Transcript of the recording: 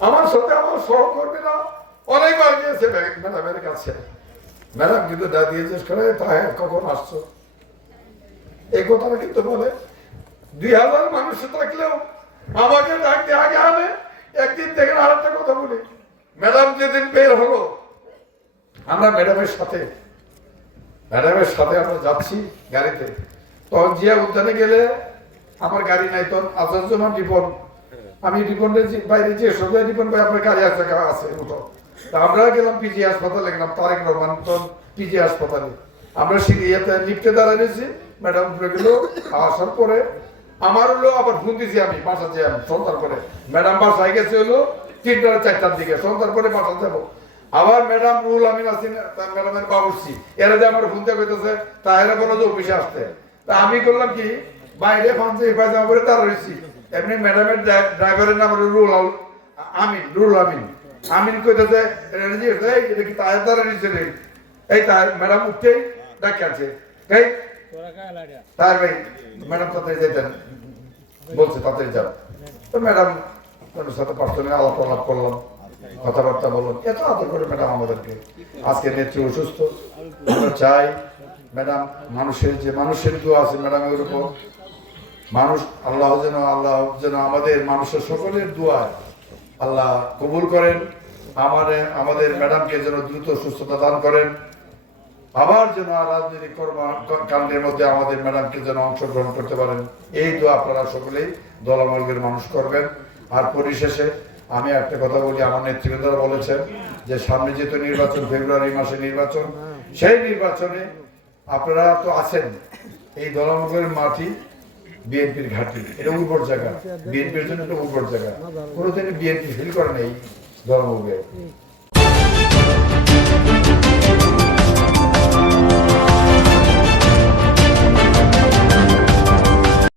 আমার সাথে আমার সহকর্মীরা অনেকবার গিয়েছে ম্যা- ম্যাডামের কাছে। ম্যাডাম, কিন্তু দিয়ে জিজ্ঞেস করে তাই কখন আসছো? এই কথাটা কিন্তু বলে, দুই হাজার মানুষ থাকলেও আমাকে ডাক দিয়ে আগে আনে একদিন থেকে আর একটা কথা বলি। ম্যাডাম যেদিন বের হলো, আমরা ম্যাডামের সাথে ম্যাডামের সাথে আমরা যাচ্ছি গাড়িতে। তখন জিয়া উদ্যানে গেলে, আমার গাড়ি নাই, তখন আচার্য রিপন আমি রিপনের বাইরে যে সোজা রিপন ভাই আপনার গাড়ি আছে আছে উঠো তা আমরা গেলাম পিজি হাসপাতালে, গেলাম তারেক রহমান পিজি হাসপাতালে। আমরা সিঁড়িয়াতে লিফটে দাঁড়ায় ম্যাডাম উপরে গেল, আসার পরে আমার হলো, আবার ফোন দিছি আমি, বাসা যাই আমি, সন্ধ্যার পরে। ম্যাডাম বাসায় গেছে হলো তিনটা চারটার দিকে, সন্ধ্যার পরে বাসা যাব। আবার ম্যাডাম রুল আমি আছি ম্যাডামের বাবুর্চি এরা যে আমার ফোন দিয়ে কইতেছে তাহেরা বলো যে অফিসে আসতে। তা আমি করলাম কি, বাইরে পাঞ্জাবি পায়জামা পরে তার রয়েছি। এমনি ম্যাডামের ড্রাইভারের নাম হলো রুল আমিন রুল আমিন। আমিন কইতেছে যে এই, এটা কি তাহের দ্বারা নিচ্ছে রে? এই তাহের ম্যাডাম উঠতেই ডাকাচ্ছে এই তাহের ভাই ম্যাডাম তাড়াতাড়ি যেতেন বলছে, তাড়াতাড়ি যাও। তো ম্যাডাম তাদের সাথে পার্সোনালি আলাপ আলাপ করলাম, কথাবার্তা বললাম। এত আদর করে ম্যাডাম আমাদেরকে। আজকে নেত্রী অসুস্থ চাই ম্যাডাম মানুষের, যে মানুষের দোয়া আছে ম্যাডামের উপর মানুষ আল্লাহ যেন আল্লাহ যেন আমাদের মানুষের সকলের দোয়া আল্লাহ কবুল করেন। আমাদের আমাদের ম্যাডামকে যেন দ্রুত সুস্থতা দান করেন। আবার যেন রাজনৈতিক কর্ম, কাণ্ডের মধ্যে আমাদের ম্যাডামকে যেন অংশগ্রহণ করতে পারেন। এই দোয়া আপনারা সকলেই দলমর্গের মানুষ করবেন। আর পরিশেষে আমি একটা কথা বলি, আমার নেতৃবৃন্দরা বলেছেন যে সামনে যেহেতু নির্বাচন, ফেব্রুয়ারি মাসে নির্বাচন, সেই নির্বাচনে আপনারা তো আছেন। এই দলমর্গের মাটি বিএনপির ঘাটি এটা উর্বর জায়গা। বিএনপির জন্য একটা উর্বর জায়গা। কোনোদিন বিএনপি ফিল করে নেই ধর্মকে।